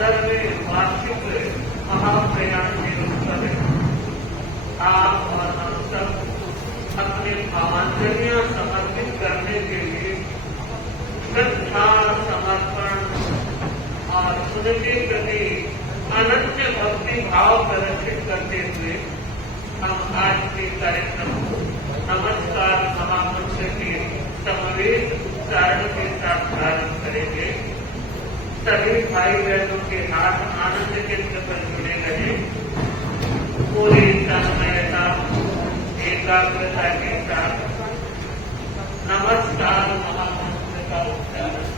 15वें वार्षिक महाप्रयाण में उत्सव है। आप और हम सब अपने भावांजलियां समर्पित करने के लिए श्रद्धा, समर्पण और उनके प्रति अनन्य भक्ति भाव प्रदर्शित करते हुए हम आज के कार्यक्रम को नमस्कार महामंत्र के समवेत उच्चारण के साथ प्रारंभ करेंगे। सभी भाई बहनों के हाथ आनंद केंद्र पर जुड़े रहे, पूरी तन्मयता एकाग्रता के साथ नमस्कार महामंत्र का उच्चारण।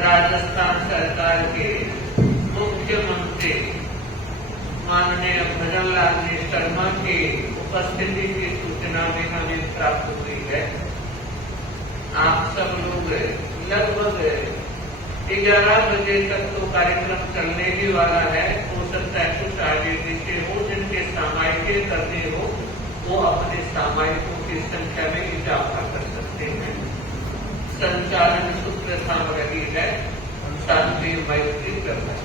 राजस्थान सरकार के मुख्यमंत्री माननीय भजनलाल शर्मा की उपस्थिति की सूचना भी हमें प्राप्त हुई है। आप सब लोग लगभग 11 बजे तक तो कार्यक्रम चलने ही वाला है। हो सकता है कुछ आगे पीछे हो, जिनके सामायिकें करने हो वो अपने सामायिकों की संख्या में इजाफा कर सकते हैं। संचालन सूत्र थाम रही है शांति मैत्री करना।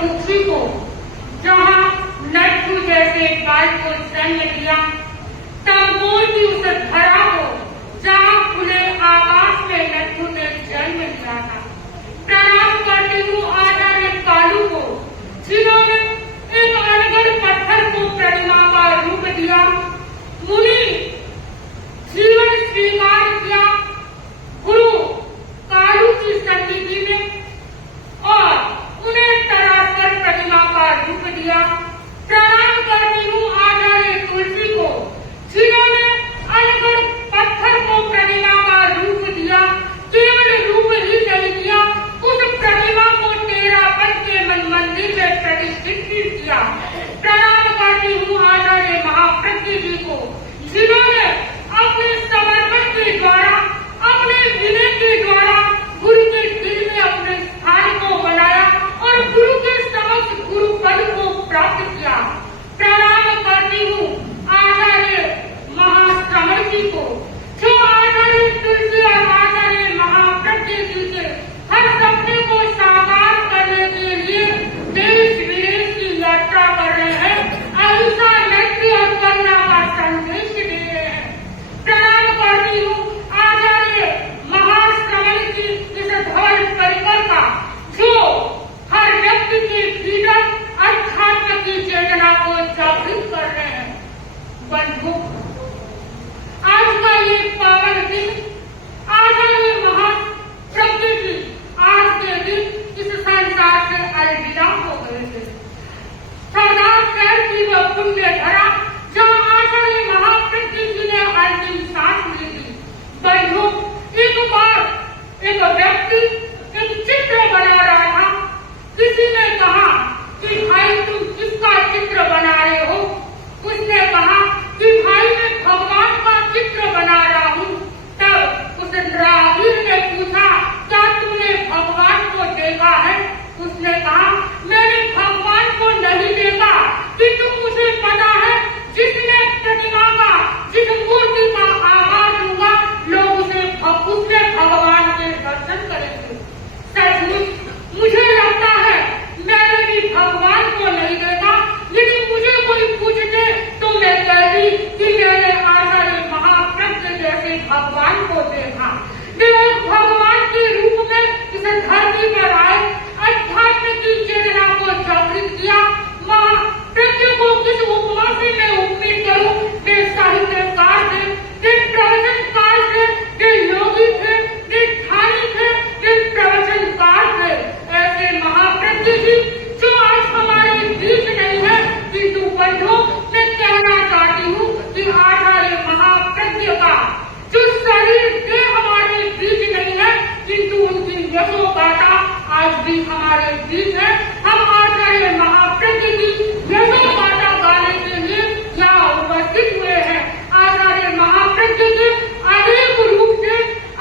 पृथ्वी को जहाँ लट्टू जैसे बाल को जन्म दिया, तंबोर की उस धरा को जहाँ खुले आकाश में लट्टू ने जन्म लिया था। प्रणाम करती हूँ आचार्य कालू को, जिन्होंने एक अनगढ़ पत्थर को प्रतिमा का रूप दिया। मुनि जीवन स्वीकार किया गुरु कालू की सन्निधि में और उन्हें तराश कर प्रतिमा का रूप दिया। प्रणाम करती हूँ आचार्य तुलसी को, आज भी हमारे बीच है। हम आचार्य महाप्रज्ञ की यशो गाथा गाने के लिए यहाँ उपस्थित हुए हैं। आचार्य महाप्रज्ञ के अनेक रूप से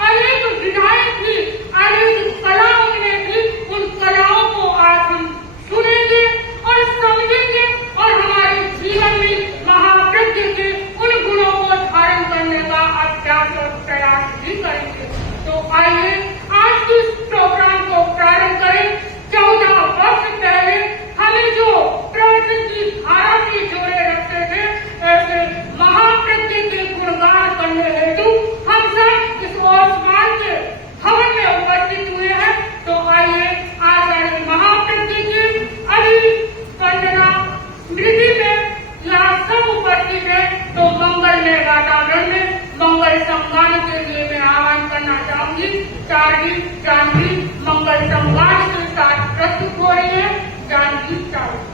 अनेक विधाएं थी, अनेक कलाओं में थी। उन कलाओं को आज हम सुनेंगे और समझेंगे और हमारे जीवन में महाप्रज्ञ के उन गुणों को धारण करने का अभ्यास और प्रयास भी करेंगे। तो आइए आज के इस प्रोग्राम को प्रारंभ करें। 14 वर्ष पहले हमें जो प्रवचन की धारा से जोड़े रखते थे, ऐसे महाप्रज्ञ के गुणगान करने हेतु हम सब इस ओस्मान के भवन में उपस्थित हुए हैं। तो आइए आचार्य महाप्रज्ञ की अभिवंदना स्मृति में यहाँ सब उपस्थित है। तो मंगलमय वातावरण में मंगल सम्मान के लिए मैं आह्वान करना चाहूंगी। चारवी जानवी मंगल सम्मान के साथ प्रस्तुत हो रही है। जानवी चारवी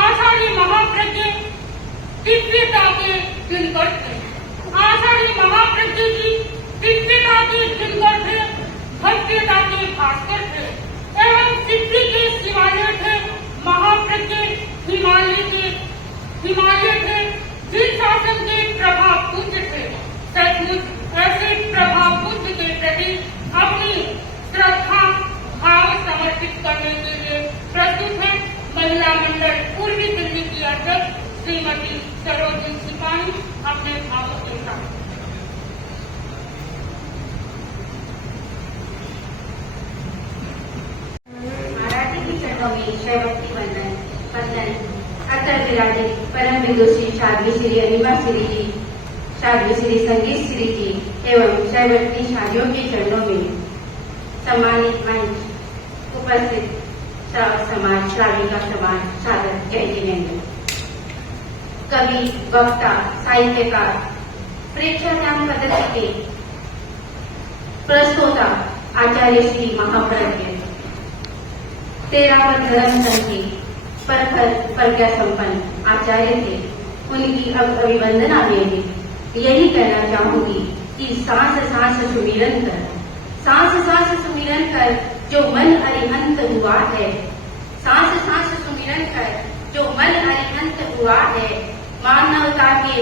आषाढ़ी महाप्रज्ञ दिव्यता के दिनकर थे। आषाढ़ी महाप्रज्ञ की दिव्यता के दिनकर थे, भव्यता के भास्कर थे एवं सिद्धि के शिवालय थे। महाप्रज्ञ हिमालय थे, जिन शासन के प्रभाव पुंज थे। सचमुच ऐसे प्रभाव पुंज के प्रति अपनी श्रद्धा भाव समर्पित करने के लिए प्रस्तुत है महिला मंडल पूर्वी दिल्ली की अध्यक्ष श्रीमती सरोजिनी सिपाही अपने भावों के साथ। मराठी की चरणों में शैवक्ति वंदन अतर विराजित परम विदुषी शादी श्री अनिमा श्री जी, शादी श्री संगीत श्री जी एवं शैवक्ति शादियों के चरणों में सम्मानित मंच उपस्थित समाज श्राविका समाज सादर कहते कवि, वक्ता, साहित्यकार, प्रेक्षाज्ञान पद्धति के प्रस्तोता आचार्य श्री महाप्रज्ञ 13 धर्म संघ के प्रज्ञा संपन्न आचार्य थे। उनकी अब अभिवंदना में यही कहना चाहूंगी कि सांस सांस सुमिरन कर जो मन अरिहंत हुआ है, सांस सांस सुमिरन कर जो मन अरिहंत हुआ है। मानवता के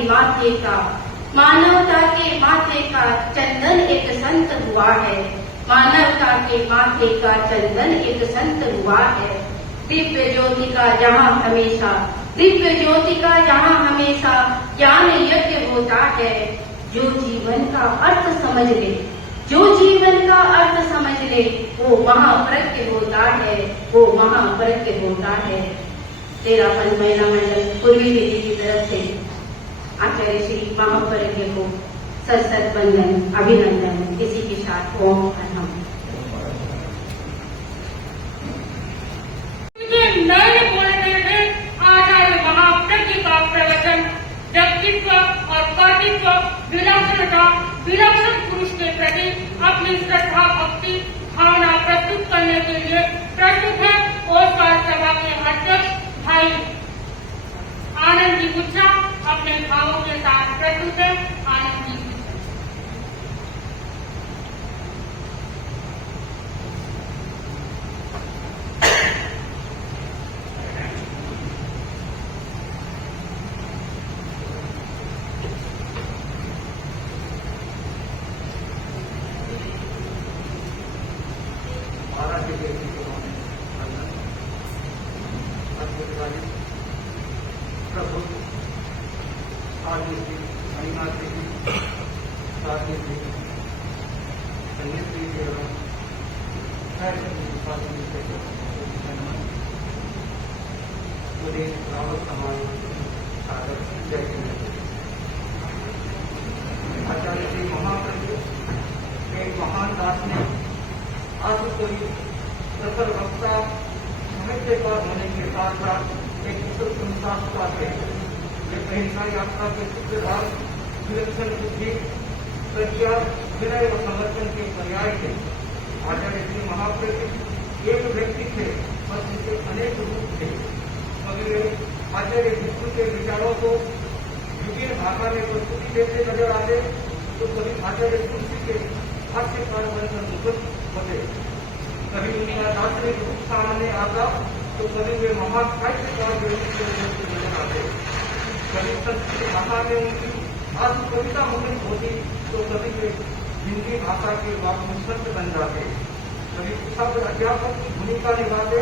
माथे का चंदन एक संत हुआ है। मानवता के माथे का चंदन एक संत हुआ है। दिव्य ज्योति का जहाँ हमेशा ज्ञान यज्ञ होता है। जो जीवन का अर्थ समझ ले वो महाप्रज्ञ होता है। 13 महिला मंडल पूर्वी दिल्ली की तरफ से आचार्य श्री महाप्रज्ञ को सत वंदन अभिनंदन। इसी के साथ ओम अहम। नए बोलने में आचार्य महाप्रज्ञ का प्रवचन व्यक्तित्व और कर्तृत्व विलक्षण पुरुष के प्रति अपनी श्रद्धा भक्ति भावना प्रस्तुत करने के लिए प्रस्तुत है। ओस्कार सभा के अध्यक्ष भाई आनंद जी गुच्छा अपने भावों के साथ प्रस्तुत है। आनंद जी प्रभु आदि श्री महिमा श्री साधु श्री संगीत श्री एवं पूरे रावत समाज सागर आचार्य श्री महाप्रभु एक महान दास ने आज कोई सफल वक्ता समय के बाद होने के साथ साथ एक कुशल संस्थापक है। ये अहिंसा यात्रा के सूत्रधार विलक्षण बुद्धि प्रज्ञा विनय व समर्पण के पर्याय थे। आचार्य श्री महाप्रभु एक व्यक्ति थे, बस उनके अनेक रूप थे। मगर आचार्य विष्णु के विचारों को विभिन्न भाषा में प्रस्तुति देते नजर आते तो कभी आचार्य तुलसी के भाष्यकार बनकर मुकुट होते, कभी उनका दार्शनिक रूप सामने आता तो कभी वे महाकाव्यकार के रूप में नजर आते, कभी संस्कृत भाषा में उनकी आदि कविता मुखरित होती तो कभी वे हिंदी भाषा के वाक्यसंत बन जाते, कभी शब्द अध्यापक की भूमिका निभाते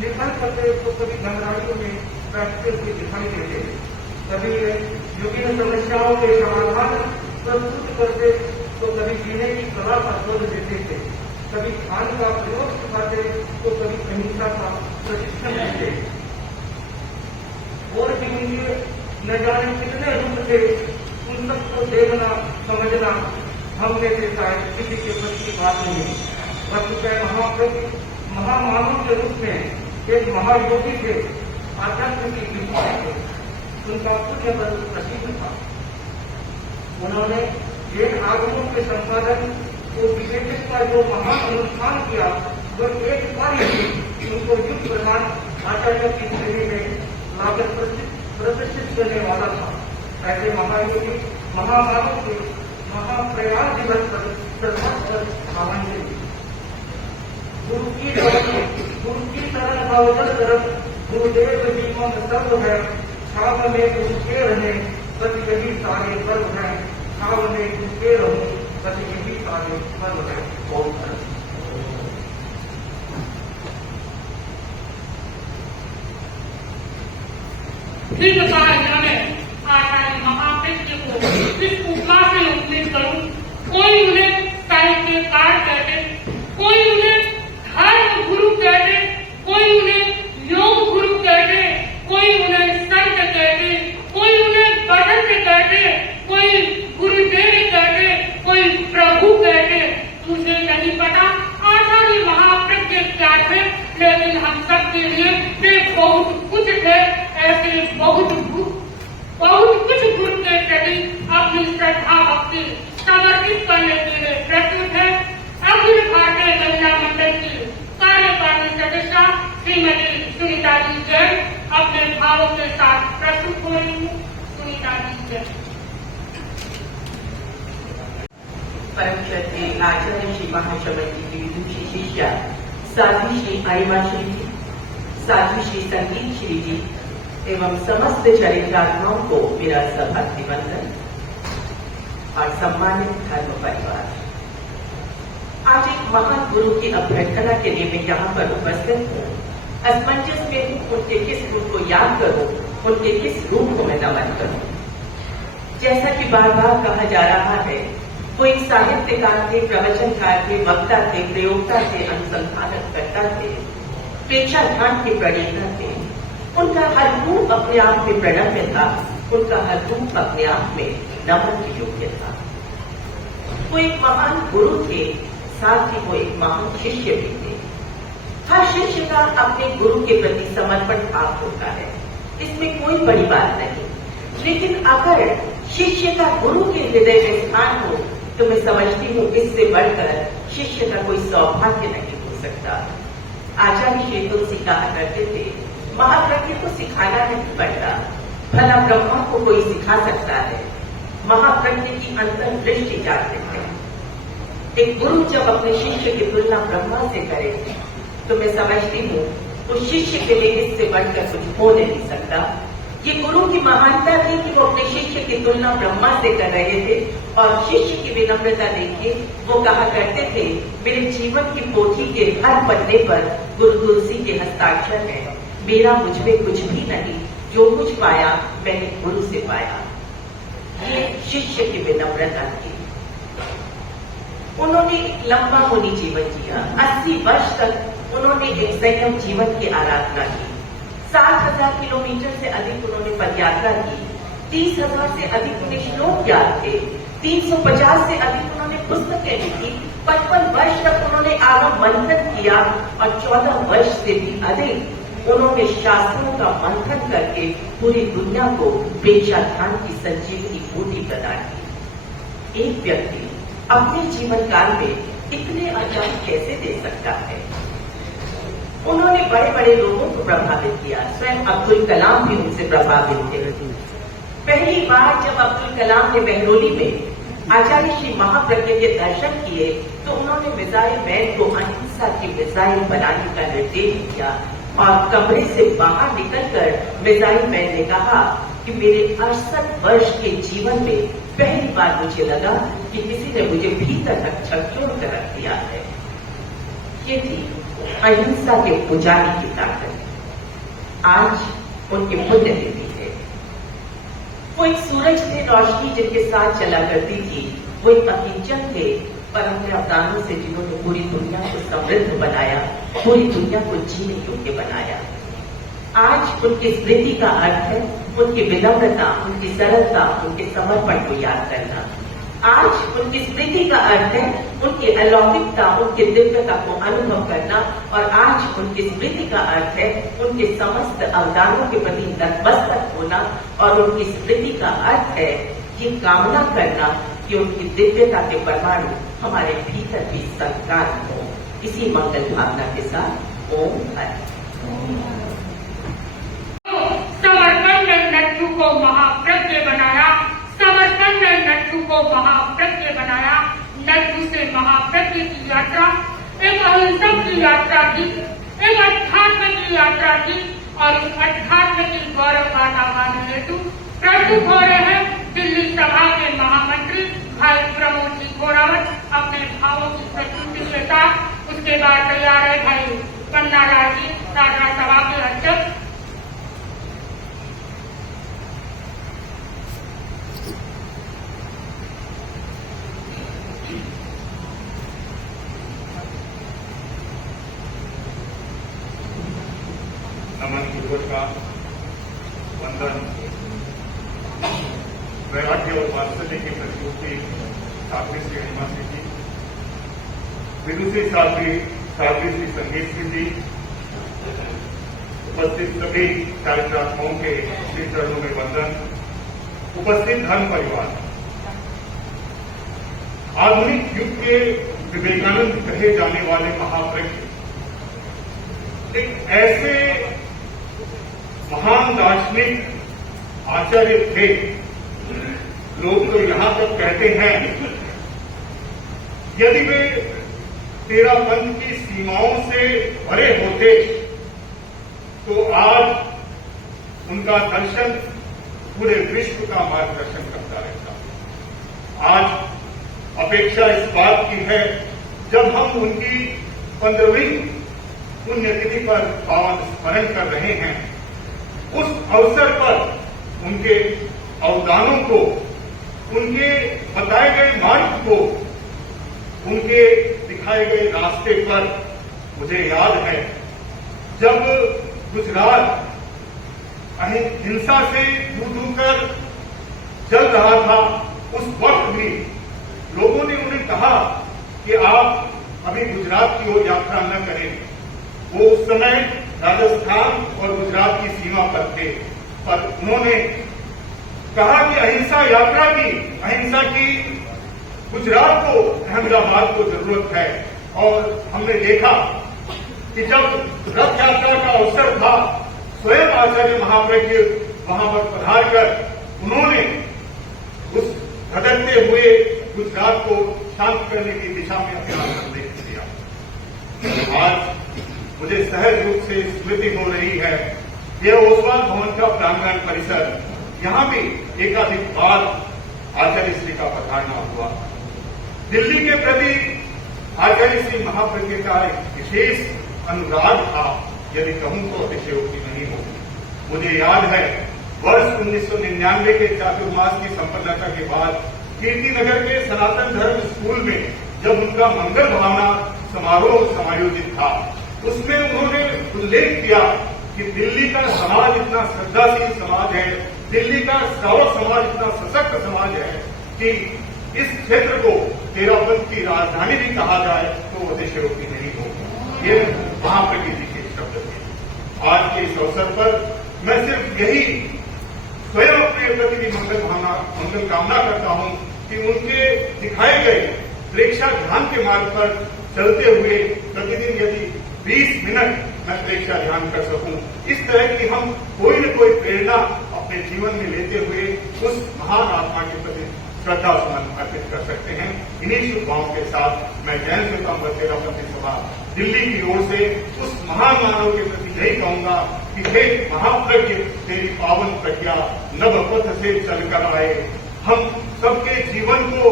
निर्भर करते तो कभी गंगराड़ियों में बैठते हुए दिखाई देते, कभी विभिन्न समस्याओं के समाधान प्रस्तुत करते तो कभी जीने की कला का शोध देते थे, कभी खान का प्रयोग सिखाते तो कभी अहिंसा का प्रशिक्षण देते। और भी उनके न जाने कितने रूप थे, उन सबको देखना समझना हमने से शायद किसी के बस की बात नहीं। वस्तुतः महाप्रभु महामानव के रूप में एक महायोगी थे, आध्यात्म की विभूति थे। उनका पुण्य बल प्रसिद्ध था। उन्होंने एक आगमों के संपादन को विवेचन का जो महान अनुष्ठान किया वह एक कार्य थी। उनको युग प्रधान आचार्य की श्रेणी में लाकर प्रतिष्ठित करने वाला था। ऐसे महायोगी महामानव के महाप्रयाण दिवस पर श्रद्धा आमंत्रित। गुरु की शरण भावजल तरफ गुरुदेव जीवन सर्व है, छाव में उसके रहने बस यही सारे पर्व है, छाव में उसके रहो बस यही सारे पर्व है। ठीक है, आचार्य महाप्रज्ञ को इस उपमा से उपमित करूं। कोई उन्हें साहित्यकार कहते, कोई उन्हें धर्म गुरु कहते, कोई उन्हें योग गुरु कहते, कोई उन्हें संत कहते, कोई उन्हें बदंत कहते, कोई गुरुदेव कहते, कोई प्रभु कहते। तुझे नहीं पता आचार्य महाप्रज्ञ क्या थे, लेकिन हम सबके लिए वे बहुत कुछ थे। ऐसे बहुत कुछ गुरु के प्रति अपनी श्रद्धा भक्ति समर्पित करने के लिए प्रस्तुत है। अखिल भारतीय महिला मंडल की कार्यकारिणी सदस्य श्रीमती सुनीता जी जैन अपने भावों के साथ प्रस्तुत हो रही है। सुनीता जी जैन। परम श्रद्धेय आचार्य श्री महाशय जी की विदुषी शिष्या साध्वी श्री अरिमा श्री जी, साध्वी श्री संगीत श्री जी एवं समस्त चरित्रात्माओं को मेरा सभक्ति वंदन और सम्मानित धर्म परिवार। आज एक महान गुरु की अभ्यर्थना के लिए मैं यहाँ पर उपस्थित हूँ। असमंजस में हूँ, उनके किस रूप को याद करूँ, उनके किस रूप को मैं नमन करूँ। जैसा कि बार बार कहा जा रहा है, वो एक साहित्यकार थे, प्रवचनकार थे, वक्ता थे, प्रयोक्ता थे, अनुसंधानकर्ता थे, प्रेक्षाध्यान के प्रणेता थे। उनका हर रूप अपने आप में प्रणम्य था, उनका हर रूप अपने आप में नमन के योग्य था। वो एक महान गुरु थे, साथ ही वो एक महान शिष्य भी थे। हर शिष्य का अपने गुरु के प्रति समर्पण भाव होता है, इसमें कोई बड़ी बात नहीं। लेकिन अगर शिष्य का गुरु के हृदय में स्थान हो तो मैं समझती हूँ इससे बढ़कर शिष्य का कोई सौभाग्य नहीं हो सकता। आचार्य श्री तुलसी कहा करते थे, महाप्रज्ञ को सिखाना नहीं पड़ता, भला ब्रह्मा को कोई सिखा सकता है। महाप्रज्ञ की अंतर्दृष्टि जागृत है। एक गुरु जब अपने शिष्य की तुलना ब्रह्मा से करे तो मैं समझती हूँ उस शिष्य के लिए इससे बढ़कर कुछ हो नहीं सकता। ये गुरु की महानता थी कि वो अपने शिष्य की तुलना ब्रह्मा से कर रहे थे और शिष्य की विनम्रता देखिए, वो कहा करते थे, मेरे जीवन की पोथी के हर पन्ने पर गुरु तुलसी के हस्ताक्षर है, मेरा मुझ में कुछ भी नहीं, जो कुछ पाया मैंने गुरु से पाया। ये शिष्य की विनम्रता थी। उन्होंने एक लंबा मुनि जीवन जिया। 80 वर्ष तक उन्होंने एक संयम जीवन की आराधना की। 60,000 किलोमीटर से अधिक उन्होंने पदयात्रा की। 30,000 से अधिक उन्हें श्लोक याद थे। 350 से अधिक उन्होंने पुस्तकें लिखी। 55 वर्ष तक उन्होंने आगम मंथन किया और 14 वर्ष से भी अधिक उन्होंने शास्त्रों का मंथन करके पूरी दुनिया को प्रेक्षा ध्यान की संजीवनी बूटी प्रदान की। एक व्यक्ति अपने जीवन काल में इतने अध्ययन कैसे दे सकता है? उन्होंने बड़े बड़े लोगों को प्रभावित किया। स्वयं अब्दुल कलाम भी उनसे प्रभावित थे। पहली बार जब अब्दुल कलाम ने मेहरौली में आचार्य श्री महाप्रज्ञ के दर्शन किए तो उन्होंने मिसाइल मैन को अहिंसा की मिसाइल बनाने का निर्देश दिया और कमरे से बाहर निकलकर मिसाइल मैन ने कहा कि मेरे 68 वर्ष के जीवन में पहली बार मुझे लगा कि किसी ने मुझे भीतर तक झकझोर कर रख दिया है। ये थी अहिंसा के पुजारी की ताकत। आज उनकी पुण्यतिथि है। वो एक सूरज थे, रोशनी जिनके साथ चला करती थी। वो एक अकिंचन थे, पर अपने अवदानों से जिन्होंने पूरी दुनिया को समृद्ध बनाया, पूरी दुनिया को जीने योग्य बनाया। आज उनकी स्मृति का अर्थ है उनकी विनम्रता, उनकी सरलता, उनके समर्पण को याद करना। आज उनकी स्मृति का अर्थ है उनकी अलौकिकता, उनकी दिव्यता को अनुभव करना। और आज उनकी स्मृति का अर्थ है उनके समस्त अवदानों के प्रति नतमस्तक होना। और उनकी स्मृति का अर्थ है ये कामना करना कि उनकी दिव्यता के परमाणु हमारे भीतर भी संकार हो। इसी मंगल भावना के साथ ओम हरि। समर्पण ने नट्टू को महाप्रज्ञ बनाया। समर्पण ने नट्टू को महाप्रज्ञ बनाया। नट्टू से महाप्रज्ञ की यात्रा एक अहिंसक की यात्रा थी, एक अध्यात्म की यात्रा थी। और इस अध्यात्म की गौरव गाथा गाने हेतु प्रस्तुत हो रहे हैं दिल्ली सभा के महामंत्री भाई प्रमोद जी घोरावत अपने भावों की प्रस्तुति के साथ। उसके बाद तैयार है भाई पन्ना राज जी, साधना सभा के अध्यक्ष। नमन पूर्वक का वंदन। वैराग्य और वात्सल्य की प्रतिमूर्ति साध्वी श्री अनिमा जी, विदुषी साध्वी श्री संगीत जी, उपस्थित सभी चारित्रात्माओं के श्री चरणों में वंदन। उपस्थित धर्म परिवार, आधुनिक युग के विवेकानंद कहे जाने वाले महाप्रज्ञ एक ऐसे महान दार्शनिक आचार्य थे। लोग तो यहां तक कहते हैं यदि वे तेरापंथ की सीमाओं से भरे होते तो आज उनका दर्शन पूरे विश्व का मार्गदर्शन करता रहता। आज अपेक्षा इस बात की है जब हम उनकी 15वीं पुण्यतिथि पर पावन स्मरण कर रहे हैं, उस अवसर पर उनके अवदानों को, उनके बताए गए मार्ग को, उनके दिखाए गए रास्ते पर मुझे याद है जब गुजरात हिंसा से दूर कर चल रहा था, उस वक्त भी लोगों ने उन्हें कहा कि आप अभी गुजरात की ओर यात्रा न करें। वो उस समय राजस्थान और गुजरात की सीमा पर थे, पर उन्होंने कहा कि अहिंसा यात्रा की, अहिंसा की गुजरात को, अहमदाबाद को जरूरत है। और हमने देखा कि जब रथ यात्रा का अवसर था, स्वयं आचार्य महाप्रज्ञ वहां पर पधार कर उन्होंने उस भटकते हुए गुजरात को शांत करने की दिशा में अपना संदेश दिया। आज मुझे सहज रूप से स्मृति हो रही है, यह ओसवाल भवन का प्रांगण परिसर, यहां भी एकाधिक बार आचार्य श्री का पधारना हुआ। दिल्ली के प्रति आचार्य श्री महाप्रज्ञ का एक विशेष अनुराग था, यदि कहूं तो अतिशयोक्ति नहीं होगी। मुझे याद है वर्ष 1999 के चातुर्मास की संपन्नता के बाद कीर्तिनगर के सनातन धर्म स्कूल में जब उनका मंगल भावना समारोह समायोजित था, उसमें उन्होंने उल्लेख किया कि दिल्ली का समाज इतना श्रद्धाशील समाज है, दिल्ली का श्रावक समाज इतना सशक्त समाज है कि इस क्षेत्र को तेरापंथ की राजधानी भी कहा जाए तो वो अतिशयोक्ति नहीं होगी। ये महाप्रज्ञ जी के शब्द थे। आज के इस अवसर पर मैं सिर्फ यही स्वयं अपने प्रति भी मंगल कामना करता हूं कि उनके दिखाए गए प्रेक्षा ध्यान के मार्ग पर चलते हुए प्रतिदिन यदि 20 मिनट मैं प्रेक्षा ध्यान कर सकूं, इस तरह की हम कोई न कोई प्रेरणा अपने जीवन में लेते हुए उस महान आत्मा के प्रति श्रद्धा सुमन अर्पित कर सकते हैं। इन्हीं शुभ भावों के साथ मैं जैन श्वेतांबर तेरापंथी सभा दिल्ली की ओर से उस महान मानव के प्रति यही कहूंगा कि हे महाप्रज्ञ, तेरी पावन प्रज्ञा नव पथ से चलकर आए, हम सबके जीवन को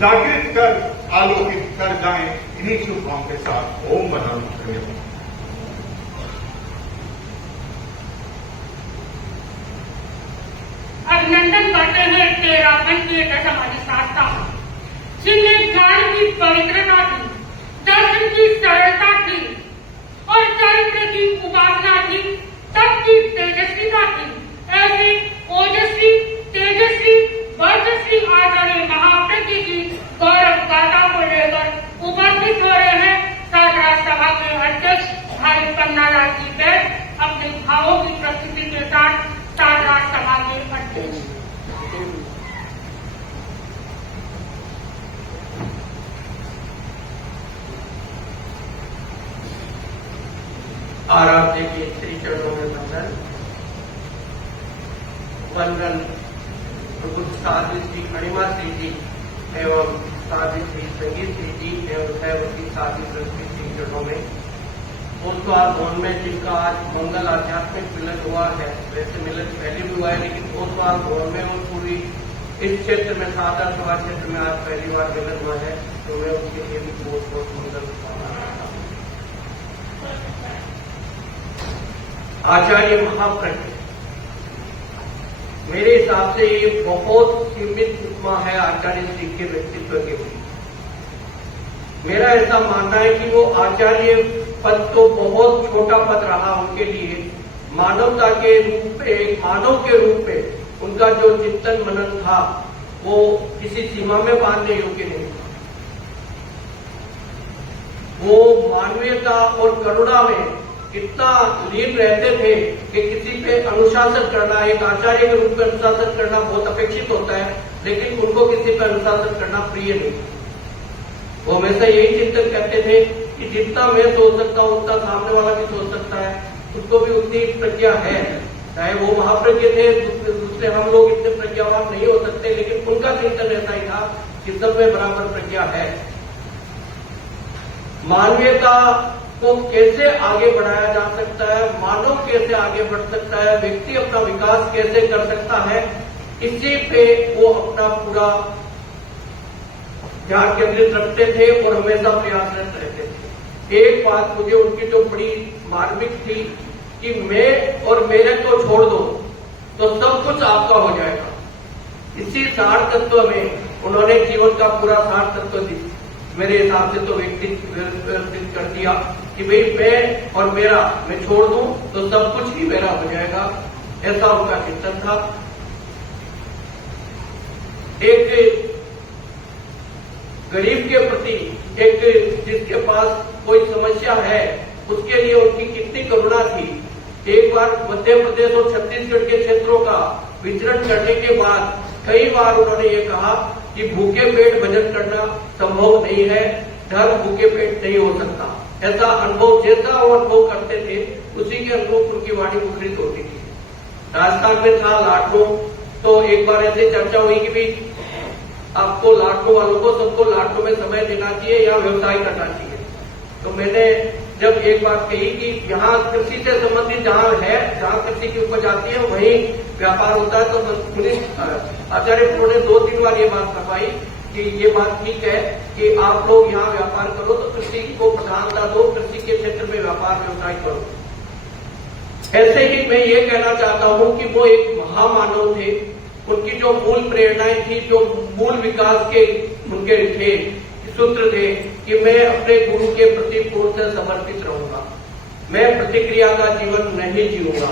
जागृत कर आलोकित कर जाएं। इन्हीं शुभ भावों के साथ ओम धन्यवाद। अभिनंदन करते हैं तेरापंथ के दशम अधिष्ठाता जिनमें ज्ञान की पवित्रता थी, दर्शन की सरलता थी और चरित्र की उपासना थी, तप की तेजस्विता थी। ऐसे ओजस्वी, तेजस्वी, वर्चस्वी आचार्य महाप्रज्ञ की गौरव गाथा को लेकर उपस्थित हो रहे हैं साधरा सभा के अध्यक्ष भाई पन्नालाल जी बैठ अपने भावों की प्रस्तुति के साथ साधरा सभा के अध्यक्ष। आराध्य के श्री चरणों में वंदन प्रभु साधु श्री अणिमा श्री जी एवं साधु श्री संगीत श्री जी एवं दैवती साधु श्री श्री चरणों में ओतवाल भवन में जिनका आज मंगल आध्यात्मिक मिलन हुआ है। वैसे मिलन पहले भी हुआ है, लेकिन ओतवाल भवन में और पूरी इस क्षेत्र में साधरा सभा क्षेत्र में आज पहली बार मिलन हुआ है, तो मैं उसके लिए भी बहुत बहुत मंगल कामना करता हूँ। आचार्य महाप्रज्ञ, मेरे हिसाब से ये बहुत सीमित उपमा है आचार्य श्री के व्यक्तित्व के लिए। मेरा ऐसा मानना है कि वो आचार्य पद तो बहुत छोटा पद रहा उनके लिए, मानवता के रूप में, मानव के रूप में उनका जो चिंतन मनन था वो किसी सीमा में बांधने योग्य नहीं था। वो मानवीयता और करुणा में इतना लीन रहते थे कि किसी पे अनुशासन करना, एक आचार्य के रूप में अनुशासन करना बहुत अपेक्षित होता है, लेकिन उनको किसी पे अनुशासन करना प्रिय नहीं। वो हमेशा यही चिंतन करते थे कि जितना मैं सोच सकता हूं उतना सामने वाला भी सोच सकता है, उसको भी उतनी प्रज्ञा है। चाहे वो महाप्रज्ञ थे, दूसरे हम लोग इतने प्रज्ञावान नहीं हो सकते, लेकिन उनका चिंतन ऐसा ही था कि सब में बराबर प्रज्ञा है। मानवीयता को कैसे आगे बढ़ाया जा सकता है, मानव कैसे आगे बढ़ सकता है, व्यक्ति अपना विकास कैसे कर सकता है, इसी पे वो अपना पूरा ध्यान केंद्रित रखते थे और हमेशा प्रयासरत रहते थे। एक बात मुझे उनकी जो बड़ी मार्मिक थी कि मैं और मेरे को छोड़ दो तो सब कुछ आपका हो जाएगा। इसी सार तत्व में उन्होंने जीवन का पूरा सार तत्व दी। मेरे हिसाब से तो व्यक्तित्व कर दिया कि भाई मैं और मेरा, मैं छोड़ दूं तो सब कुछ ही मेरा हो जाएगा, ऐसा उनका चिंतन था। एक गरीब के प्रति, एक जिसके पास कोई समस्या है, उसके लिए उनकी कितनी करुणा थी। एक बार मध्य प्रदेश और छत्तीसगढ़ के क्षेत्रों का विचरण करने के बाद कई बार उन्होंने ये कहा कि भूखे पेट भजन करना संभव नहीं है, धर्म भूखे पेट नहीं हो सकता। ऐसा अनुभव, जैसा वो अनुभव करते थे उसी के अनुरूप उनकी वाणी मुखरित होती थी। राजस्थान में था लाडलो, तो एक बार ऐसे चर्चा हुई कि भाई आपको लाडलो वालों को सबको लाडलो में समय देना चाहिए या व्यवसाय करना चाहिए। तो मैंने जब एक बात कही कि यहाँ कृषि से संबंधित जहाँ है, जहाँ कृषि की उपज आती है वहीं व्यापार होता है, तो आचार्य प्रभु ने 2-3 बार ये बात करवाई कि ये बात ठीक है कि आप लोग यहाँ व्यापार करो तो कृषि को प्रधानता दो, कृषि के क्षेत्र में व्यापार व्यवसाय करो। ऐसे ही मैं ये कहना चाहता हूं कि वो एक महामानव थे। उनकी जो मूल प्रेरणाएं थी, जो मूल विकास के उनके थे सूत्र थे कि मैं अपने गुरु के प्रति पूर्ण से समर्पित रहूंगा, मैं प्रतिक्रिया का जीवन नहीं जीऊंगा,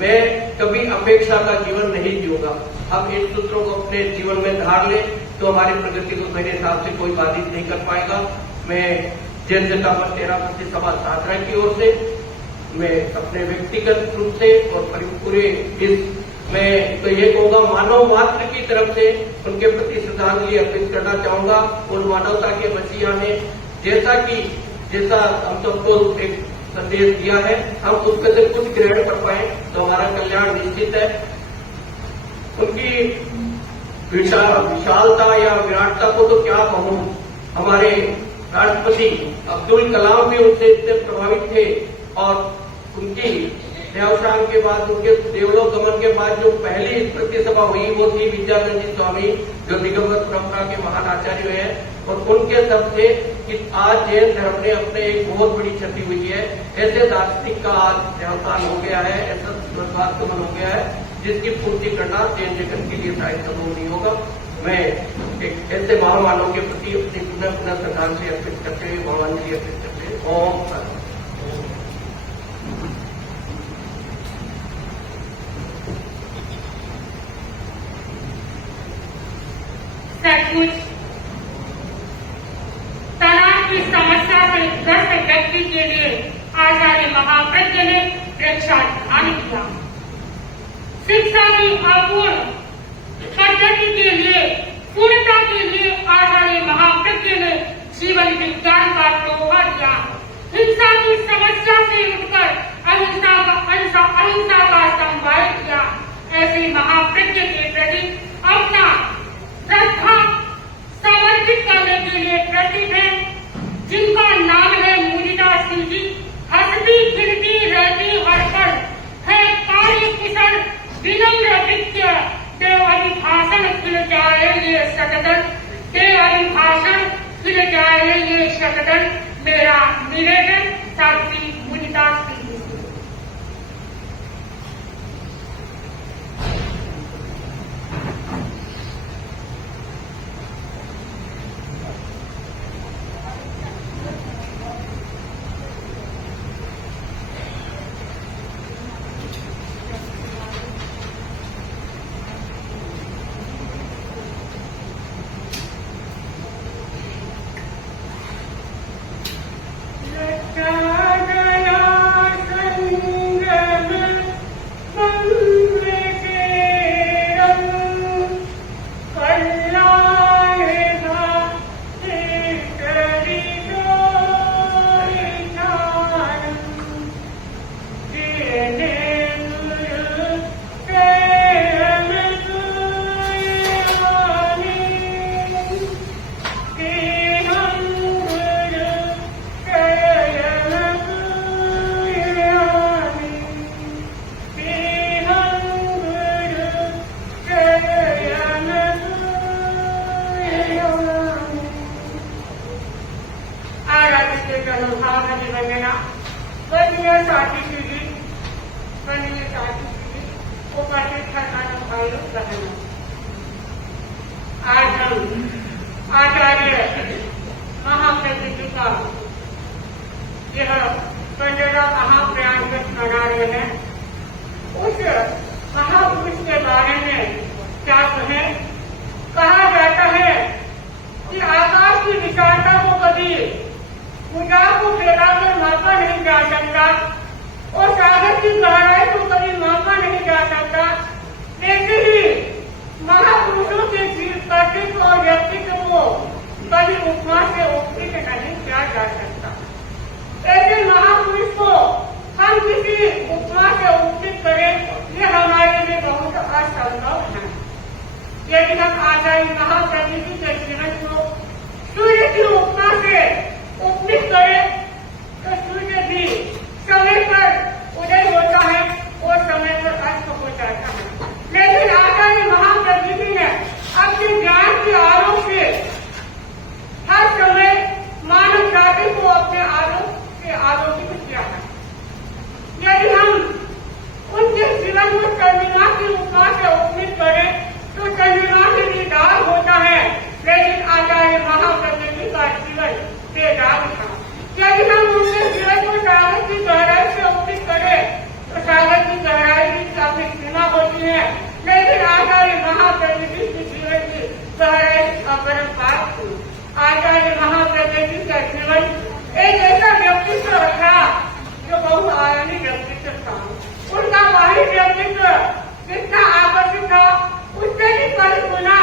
मैं कभी अपेक्षा का जीवन नहीं जीऊंगा। हम इन सूत्रों को अपने जीवन में धार ले तो हमारी प्रगति को मेरे हिसाब से कोई बाधित नहीं कर पाएगा। मैं जैन चेतावत 13 सभा साधना की ओर से, मैं अपने व्यक्तिगत रूप से और पूरे इस मैं तो ये कहूँगा मानव मात्र की तरफ से उनके प्रति श्रद्धांजलि अर्पित करना चाहूंगा। उन मानवता के मसीहा ने जैसा हम सबको एक संदेश दिया है, हम उसमें से कुछ ग्रहण कर पाए तो हमारा कल्याण निश्चित है। उनकी विशालता या विराटता को तो क्या कहूँ, हमारे राष्ट्रपति अब्दुल कलाम भी उनसे इतने प्रभावित थे और उनकी देहावसान के बाद, उनके देवलोक गमन के बाद जो पहली स्मृति सभा हुई वो थी विद्यानंद स्वामी, जो दिगंबर परंपरा के महान आचार्य हैं। और उनके शब्द थे कि आज जैन धर्म ने अपने एक बहुत बड़ी क्षति हुई है, ऐसे दार्शनिक का आज देहावसान हो गया है, ऐसा स्वर्गवासगमन हो गया है जिसकी पूर्ति करना जैन जगत के लिए शायद संभव नहीं होगा। मैं एक ऐसे महामानव के प्रति अपनी पुनः श्रद्धांजलि अर्पित करते हुए भावांजलि अर्पित करते हुए ओम शांति। सचमुच तनाव की समस्या से ग्रस्त व्यक्ति के लिए आचार्य महाप्रज्ञ ने वृक्षाधान किया। शिक्षा की अपूर्ण पद्धति के लिए, पूर्णता के लिए आचार्य महाप्रज्ञ ने जीवन विज्ञान का तोहफा दिया। हिंसा की समस्या से उठकर अहिंसा का संवाद किया। ऐसे महाप्रज्ञ के प्रति अपना श्रद्धा समर्पित करने के लिए प्रसिद्ध है, जिनका नाम है मुदिता सिंह जी। हंसती खिलती रहती हर पल है कार्य किशन विनम्र विद्य, देव अभिभाषण खिल जाए ये सदन, देव अभिभाषण खिल जाए ये सदन। मेरा निवेदन साध्वी मुदिता सिंह। आज हम आचार्य महाप्रज्ञ जी का यह 15वां महाप्रयाण मना रहे हैं। उस महापुरुष के बारे में क्या कहें? कहा जाता है कि आकाश की विशालता को कभी मुझार को फैलाकर मापा नहीं जा सकता और सागर की गहराई को कभी मापा नहीं जा सकता। ऐसे ही महापुरुषों के कर्तृत्व और व्यक्तित्व को कभी उपमा से उपमित नहीं किया जा सकता। ऐसे महापुरुष को हम किसी उपमा से उपमित करें, ये हमारे लिए बहुत असंभव है। यदि हम आचार्य महाप्रज्ञ जी के जीवन को सूर्य की उपमा से उपमित करें तो सूर्य भी समय पर उदय होता है और समय पर अस्त हो जाता है। लेकिन आचार्य महाप्रज्ञ जी ने अपने ज्ञान के आलोक से हर समय मानव जाति को अपने आलोक से आलोकित किया है। यदि हम सकता हूँ। उनका वही व्यक्तित्व कितना आकर्षित था, उससे भी कई गुना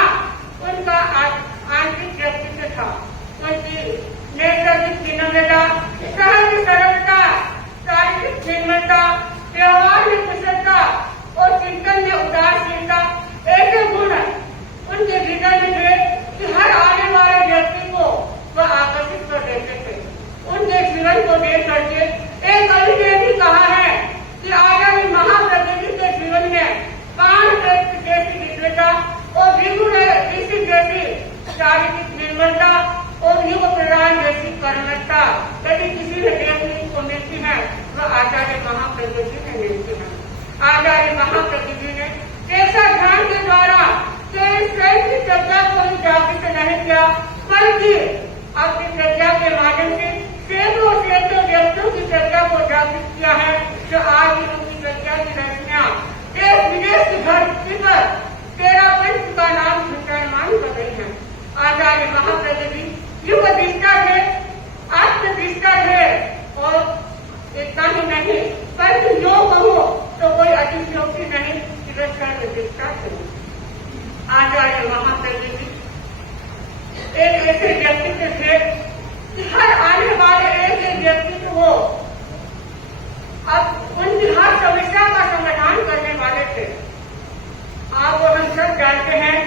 उनका आंतरिक व्यक्तित्व था। उनकी नैसर्गिक विनम्रता, सहज सरलता, शारीरिक निर्मलता, व्यवहार में कुशलता और चिंतन में उदासीनता ऐसे गुण उनके भीतर में थे कि हर आने वाले व्यक्ति को वह आकर्षित कर देते थे। उनके जीवन को देख करके एक कवि ने भी कहा है कि आचार्य महाप्रकृति के जीवन में पान जैसी विद्वता और विगुण ऋषि जैसी शारीरिक निर्मलता और युग प्रदान जैसी कर्मठता यदि किसी ने देखने को मिलती है वह आचार्य महाप्रकृति में मिलती है। आचार्य महाप्रकृति ने ऐसा ध्यान के द्वारा स्वयं की प्रज्ञा को ही जागृत नहीं किया, बल्कि अपनी प्रज्ञा के माध्यम से सैकड़ों व्यक्तियों की प्रज्ञा को जागृत किया है, जो आज भी उनकी प्रज्ञा की रचना देश विदेश की धरती पर 13 पंच का नाम घुंचायमान कर रही है। आचार्य महाप्रकृति युग दृष्टा थे, आत्मदृष्टा थे और इतना ही नहीं परंतु जो कहो तो कोई अतिशयोक्ति नहीं कि वे सर्वदृष्टा थे। आचार्य महाप्रकृति एक ऐसे व्यक्तित्व थे कि हर आने वाले एक व्यक्तित्व को अब उनकी हर समस्या का समाधान करने वाले थे। आप और हम सब जानते हैं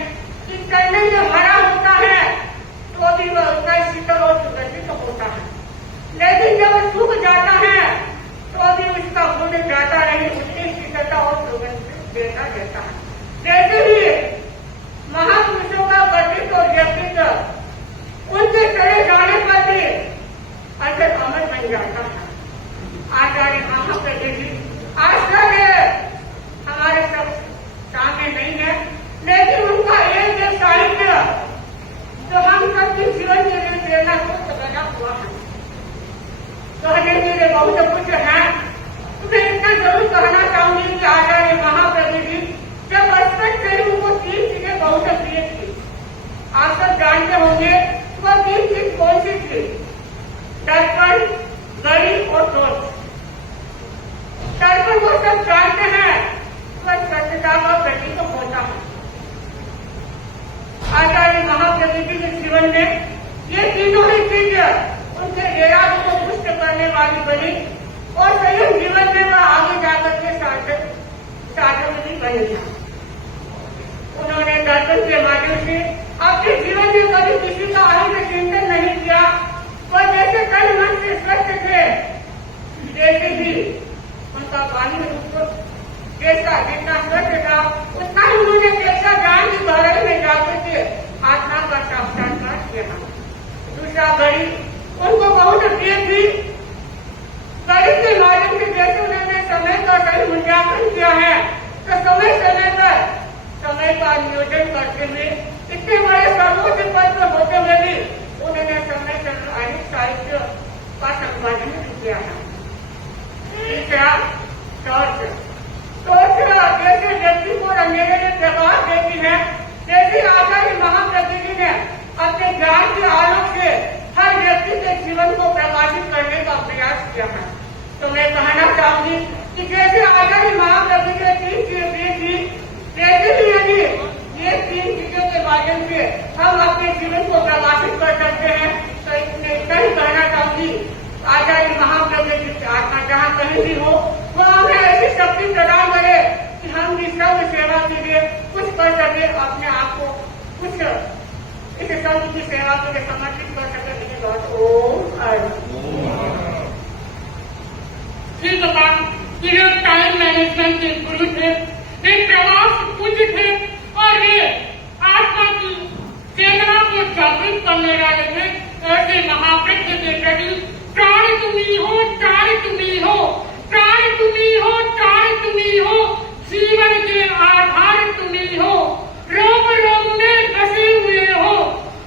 कि चलने में भरा होता है तो भी वह उसका शीतल और सुगंधित होता है, लेकिन जब वह सूख जाता है तो भी उसका गुण जाता नहीं, उसकी शीतलता और सुगंध देता रहता है। जैसे ही महापुरुषों का वर्णित और व्यक्तित्व उनके चले जाने पर भी अजर अमर बन जाता है। आचार्य महाप्रकृति आश्चर्य हमारे सब सामने नहीं है, लेकिन उनका एक साहित्य जो हम सबके जीवन के लिए प्रेरणा को बना हुआ है। कहने के लिए बहुत कुछ है, मैं इतना जरूर कहना चाहूंगी कि आचार्य महाप्रकृति जब बचपन से ही उनको 3 चीजें बहुत प्रिय थी। आप सब जानते होंगे वह 3 चीज कौन सी थी? दर्पण, घड़ी और टॉर्च। दर्पण वो सब जानते हैं, वह सत्यता का प्रतीक होता है। आचार्य महाप्रकृति के जीवन में ये तीनों ही चीजें उनके इरादों को पुष्ट करने वाली बनी और संयुक्त जीवन में वह आगे जाकर के साधक भी बनी है। उन्होंने दर्शन के माध्यम से अपने जीवन में कभी किसी का आगे चिंतन नहीं किया। वह जैसे तन मन से स्वच्छ थे, जैसे भी उनका बाहरी रूप जैसा जितना स्वच्छ था उतना ही उन्होंने जैसा ज्ञान की गहराई में जाकर के आत्मा का साक्षात्कार किया। दूसरा घड़ी उनको बहुत प्रिय थी। घड़ी के माध्यम से जैसे उन्होंने समय का सही मूल्यांकन किया है तो समय समय पर समय का नियोजन करते हुए इतने बड़े सर्वोच्च पद पर होते हुए भी उन्होंने समय अनेक साहित्य का संपादन किया है। तीसरा टॉर्च जैसे व्यक्ति को अंधेरे में प्रकाश देती है, जैसे आचार्य महाप्रकृति ने अपने ज्ञान के आलोक से हर व्यक्ति के जीवन को प्रकाशित करने का प्रयास किया है। तो मैं कहना चाहूंगी कि जैसे आचार्य महाप्रकृति ने 3 चीजें दी थी, जैसे ही यदि ये 3 चीजों के माध्यम से हम अपने जीवन को प्रकाशित कर सकते हैं तो इतना ही कहना चाहूंगी आचार्य महाप्रकृति की आत्मा जहाँ कहीं भी हो वह हमें ऐसी शक्ति प्रदान करे कि हम भी सब सेवा के लिए कुछ कर सके, अपने आप को कुछ इस संत की सेवा के लिए समर्पित कर सके। ठीक है, टाइम मैनेजमेंट के गुरु थे, एक प्रवास पूज्य थे और वे आत्मा की चेतना को जागृत करने वाले थे। ऐसे महाप्रज्ञ के प्रति प्राण तुम्ही हो, प्राण तुम्ही हो, प्राण तुम्ही हो, प्राण तुम्ही हो, जीवन के आधार तुम्ही हो, रोम रोम में बसे हुए हो,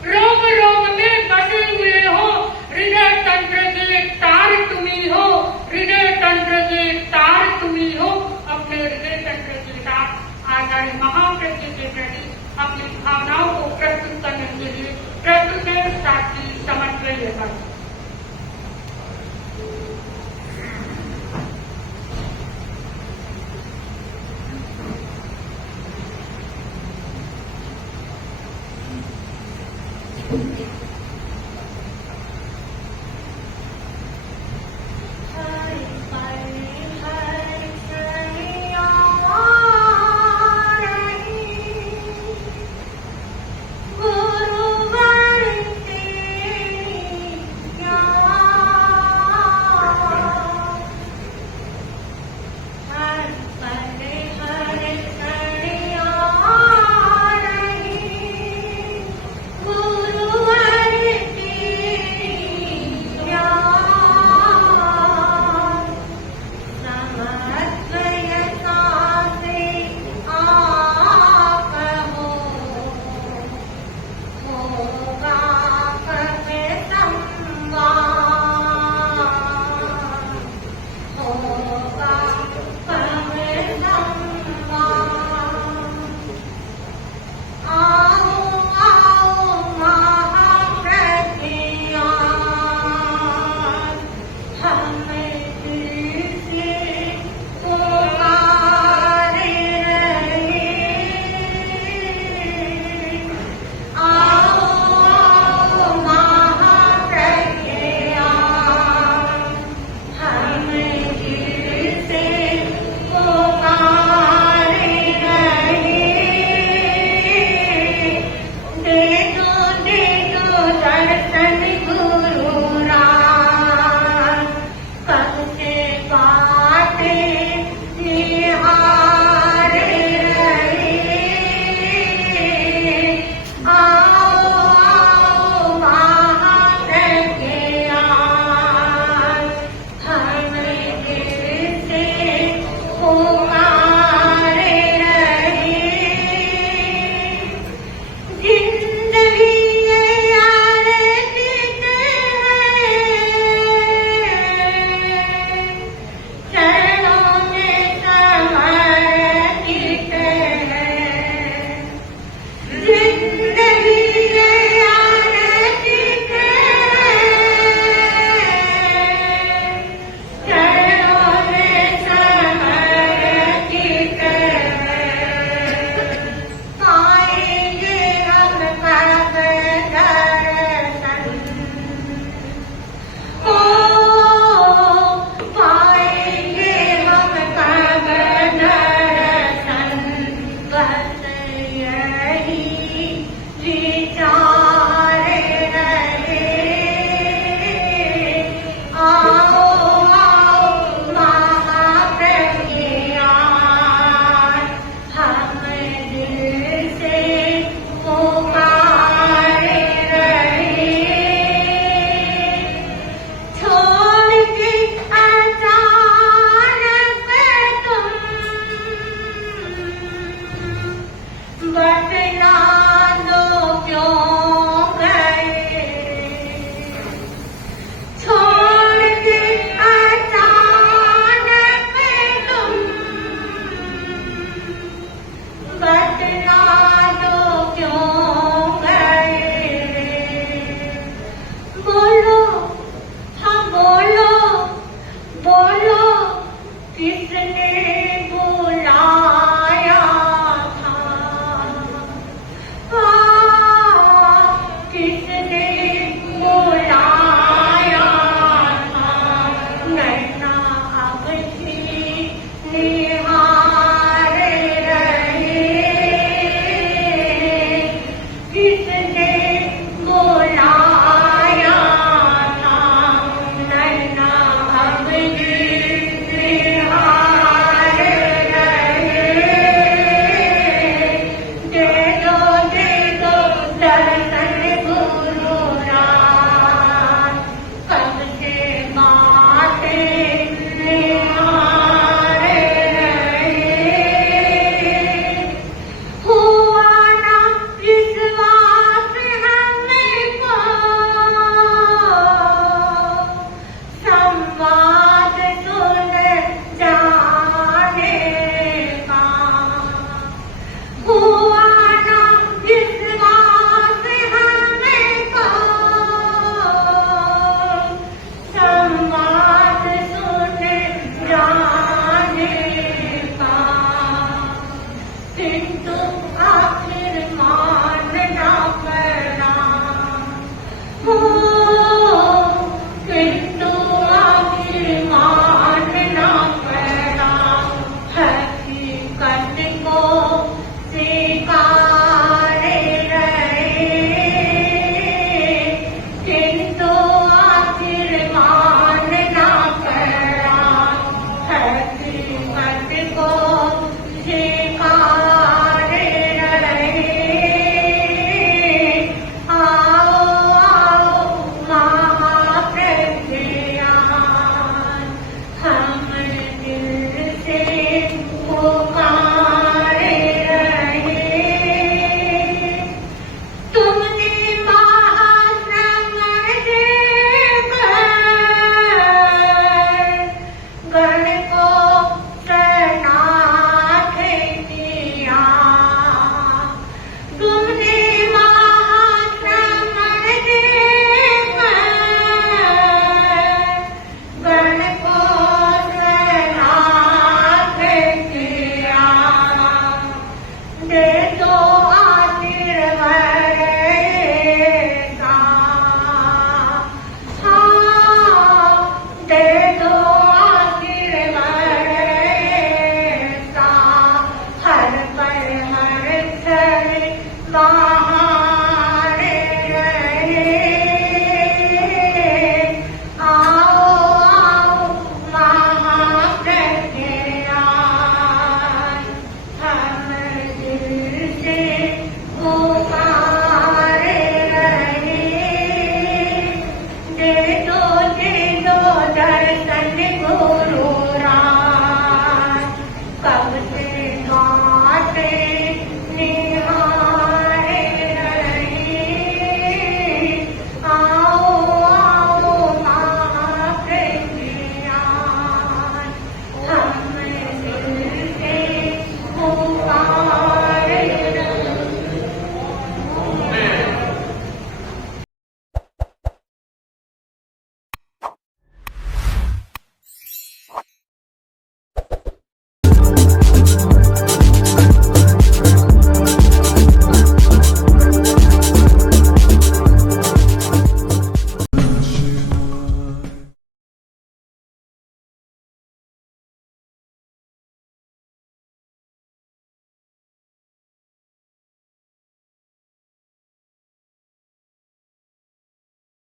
रोम रोम में बसे हुए हो, हृदय तंत्र के तार तुम्ही हो, हृदय तंत्र के तार तुम्ही हो। अपने हृदय तंत्र के साथ आचार्य महाप्रज्ञ के प्रति अपनी भावनाओं को प्रस्तुत करने के लिए प्रस्तुत साक्षी समन्वय